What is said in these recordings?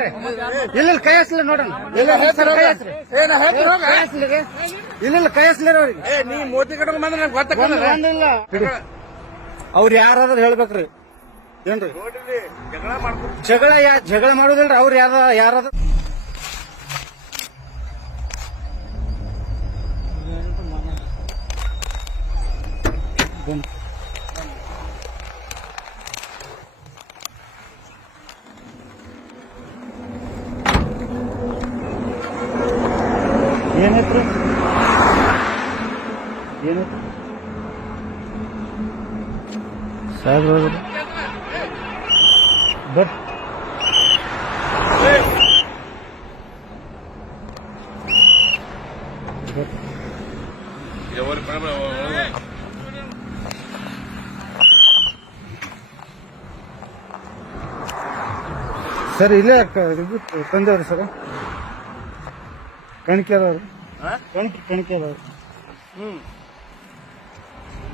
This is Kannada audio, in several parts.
ಮಾಡ್ರಿ ಇಲ್ಲ ಕೈ ಹಸ್ಲಿ ನೋಡೋಣ ಇಲ್ಲ ಕೈ? ಇಲ್ಲ ನೀ ಬಂದ್ರೆ ನಂಗೆ ಅವ್ರು ಯಾರಾದ್ರೂ ಹೇಳ್ಬೇಕ್ರಿ. ಏನ್ರಿ? ಜಗಳ ಜಗಳ ಮಾಡೋದಿಲ್ರಿ ಅವ್ರು ಯಾರ ಯಾರಾದ್ರೂ? ಏನೈತ್ರಿ ಏನೈತ್ರಿ ಸಾಹೇಬ್ರ ಬಟ್ ಸರ್ ಇಲ್ಲೇ ತಂದವ್ರಿ ಸರ್. ಕಣಕ್ಕೆ ಅದಾವ್ರಿ ಹಾ? ಕಣಿಕೆ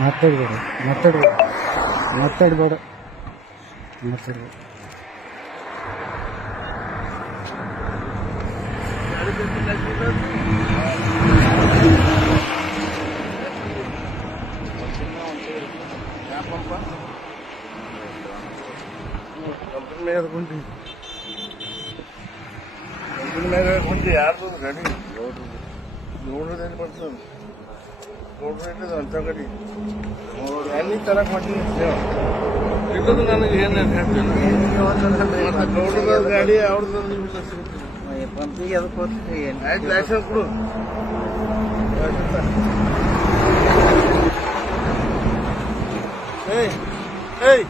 మాట్లాడబడు మాట్లాడబడు మాట్లాడబడు మాట్లాడబడు మీద కొంచెం మీద కొంచెం యాడ్ కానీ రోడ్డు రోడ్డు పడుతుంది ಎಲ್ಲಿ ತರಕ್ ಮಾಡ್ತೀನಿ ಇಲ್ಲದು ನನಗೆ ಏನು ಹೇಳ್ತೀನಿ? ಗಾಡಿ ಅವ್ರದ್ದು ನಿಮ್ಗೆ ಪಂಪಿಗೆ ಅದಕ್ಕೆ ಹೋಗ್ತೀವಿ ಆಯ್ತು ಲೈಸೆನ್ಸ್ ಕೊಡು ಏಯ್ ಏಯ್.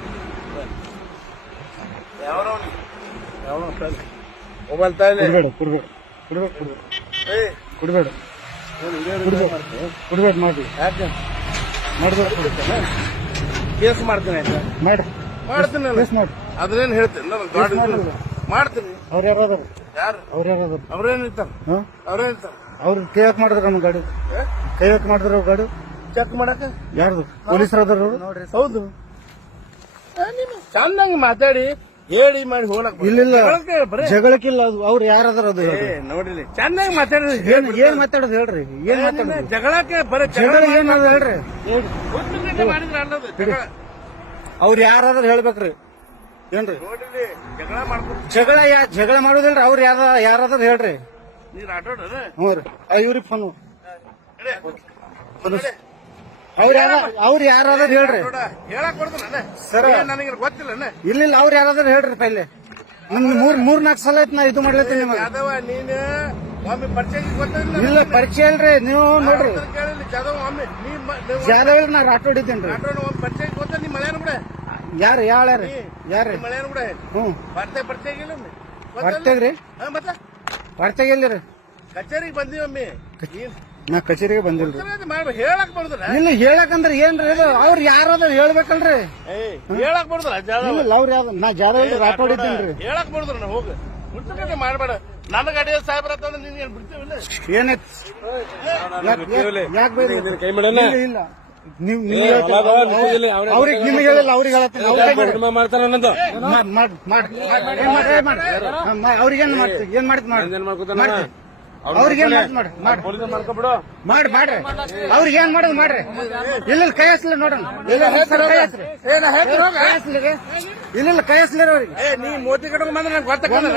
ಮೊಬೈಲ್ ತಾಯಿಲೆ ಕೊಡ್ಬೇಡ ಕೊಡ್ಬೇಡ ಕೊಡ್ಬೇಡ ಕೊಡ್ಬೇಡ. ಏಯ್. ಕೊಡ್ಬೇಡ. ಕೊಡ್ಬೇಡ ಮಾಡಿ ಯಾಕೆ? ಮಾಡಿದ್ರೆ ಕೇಸ್ ಮಾಡ್ತೀನಿ ಆಯ್ತಾ? ಮಾಡಿ ಮಾಡ್ತೀನಿ ನಾನು. ಕೇಸ್ ಮಾಡಿ ಅದನ್ನೇನು ಹೇಳ್ತೀನಿ? ನಾನು ಮಾಡಲ್ಲ. ಮಾಡ್ತೀನಿ. ಅವ್ರು ಯಾರಾದ್ರು ಯಾರು? ಅವ್ರು ಯಾರಾದ್ರು ಅವ್ರೇನು ಇರ್ತಾರ ಹಾಂ? ಇರ್ತಾರೆ ಅವ್ರು ಕೈ ಮಾಡಿದ್ರು ನಮ್ಮ ಗಾಡಿ. ಕೈ ಹಾಕಿ ಮಾಡಿದ್ರ ಗಾಡಿ? ಚೆಕ್ ಮಾಡಕ? ಯಾರ್ದು? ಪೊಲೀಸರು ಅದಾರ ನೋಡ್ರಿ ಹೌದು. ಚಂದಂಗ್ ಮಾತಾಡಿ. ಹೇಳಿ ಮಾಡಿ ಹೋಲಕ್ ಇಲ್ಲ ಜಗಳಕ್ಕಿಲ್ಲ ಅದು ಅವ್ರು ಯಾರದಾರ ಅದು. ನೋಡಿಲಿ ಚೆನ್ನಾಗಿ ಮಾತಾಡೋದು ಏನ್ ಏನ್ ಮಾತಾಡೋದು ಹೇಳ್ರಿ. ಏನ್ ಮಾತಾಡೋದು? ಜಗಳಕ್ಕೆ ಬರೀ ಜಗಳ ಏನ್ ಹೇಳ್ರಿ ಅವ್ರು ಯಾರಾದ್ರೂ ಹೇಳ್ಬೇಕ್ರಿ. ಏನ್ರಿ? ಜಗಳ ಜಗಳ ಯಾ ಜಗಳ ಮಾಡೋದಿಲ್ರಿ ಅವ್ರು ಯಾರ ಯಾರಾದ್ರೂ ಹೇಳ್ರಿ. ನೀರ್ ಆಟೋಡ್ರಿ ಹ್ಞೂ ರೀ. ಇವ್ರಿಗೆ ಫೋನ್ ಅವ್ರು ಯಾರ ಅವ್ರು ಯಾರಾದ್ರೂ ಹೇಳ್ರಿ. ಹೇಳಕ್ ಸರ. ನನಗೆ ಗೊತ್ತಿಲ್ಲ ಇಲ್ಲಿಲ್ಲ ಅವ್ರು ಯಾರಾದ್ರೂ ಹೇಳ್ರಿ ಪೈಲೆ. ನಮ್ಗೆ ಮೂರ್ ಮೂರ್ ನಾಲ್ಕು ಸಲ ಆಯ್ತು ನಾ ಇದು ಮಾಡ್ಲತ್ತೀನಿ ನಿಮಗೆ. ಯಾದವ ನೀನು ಒಮ್ಮೆ ಪರಿಚಯ ಗೊತ್ತಿಲ್ಲ ಇಲ್ಲ ಪರಿಚಯ ಇಲ್ರಿ ನೀವು ನೋಡ್ರಿ. ಜಾದವ್ ಒಮ್ಮೆ ನೀವು ಜಾದವ್ ನಾ ರೀ. ಆಟೋನ ಒಮ್ಮೆ ಪರಿಚಯ ಗೊತ್ತ ನಿಮ್ಮ ಮಳೆಯನ್ ಕೂಡ. ಯಾರು ಯಾಳ್ಯಾರ ಯಾರು ನಿಮ್ಮ ಮಳೆಯನ್ ಕೂಡ. ಹ್ಞೂ ಪರಿಚಯ ಪರಿಚಯ ಇಲ್ಲ? ಬರ್ತೆಗ್ರಿ. ಮತ್ತ? ಪರಿಚಯ ಎಲ್ಲಿರಿ? ಕಚೇರಿಗೆ ಬಂದೀವಮ್ಮಿ ನಾ ಕಚೇರಿಗೆ ಬಂದಿಲ್ರಿ. ಮಾಡ್ಬೇಕು ಹೇಳಕ್ ಬರುದ್ರ ಇಲ್ಲ ಹೇಳಕಂದ್ರ ಏನ್ರಿ ಇದು? ಅವ್ರು ಯಾರಾದ್ರೂ ಹೇಳ್ಬೇಕಲ್ರಿ? ಹೇಳಕ್ ಯಾವ ಇಲ್ಲ ಅವ್ರು. ಯಾವ್ದು ನಾ ಜಾದ ರಾಟೋಡಿದ್ದೇನ್ರಿ ಹೇಳಕ್ ನಾ ಹೋಗ. ಮಾಡ್ಬೇಡ. ನನ್ನ ಗಾಡಿ ಸಾಹೇಬ್ರ ಹತ್ರ ನೀನ್ ಏನ್ ಬಿಡ್ತೀವಿಲ್ಲ ಏನೈತ್ ಯಾಕೆ ಕೈ ಮಾಡಲ್ಲ ಇಲ್ಲ ಇಲ್ಲ. ನೀವ್ ನೀವ್ ಅವ್ರಿಗೆ ನಿಮ್ಗೆ ಹೇಳಿಲ್ಲ ಅವ್ರಿಗೆ ಹೇಳತ್ತೀನಿ ಅವ್ರಿಗೆ ಮಾಡ್ತಾರ ಅನ್ನೋದು ಮಾಡ್ ಮಾಡ್ ಮಾಡ್ ಏನ್ ಮಾಡ್ರಿ ಏನ್ ಮಾಡಿದ್ ಅವ್ರಿಗೇನ್ ಮಾಡ್ತಿ ಏನ್ ಮಾಡ್ತಿ ಮಾಡಿ. ಏನ್ ಮಾಡ್ಕೊತಾನ ಅವ್ರಿಗೇನ್ ಮಾಡಿ ಮಾಡಿ. ಮಾಡ್ರಿ. ಅವ್ರಿಗೆ ಏನ್ ಮಾಡೋದು ಮಾಡ್ರಿ. ಇಲ್ಲ ಕೈ ಹಸ್ಲಿ ನೋಡೋಣ. ಇಲ್ಲ ಕೈ ಹಸ್ಲಿರಿ ಅವ್ರಿಗೆ. ನೀ ಮೋತಿ ಕಟ್ಕೊಂಡ್ ಬಂದ್ರೆ ನಂಗೆ ಗೊತ್ತಾಗಲ್ಲ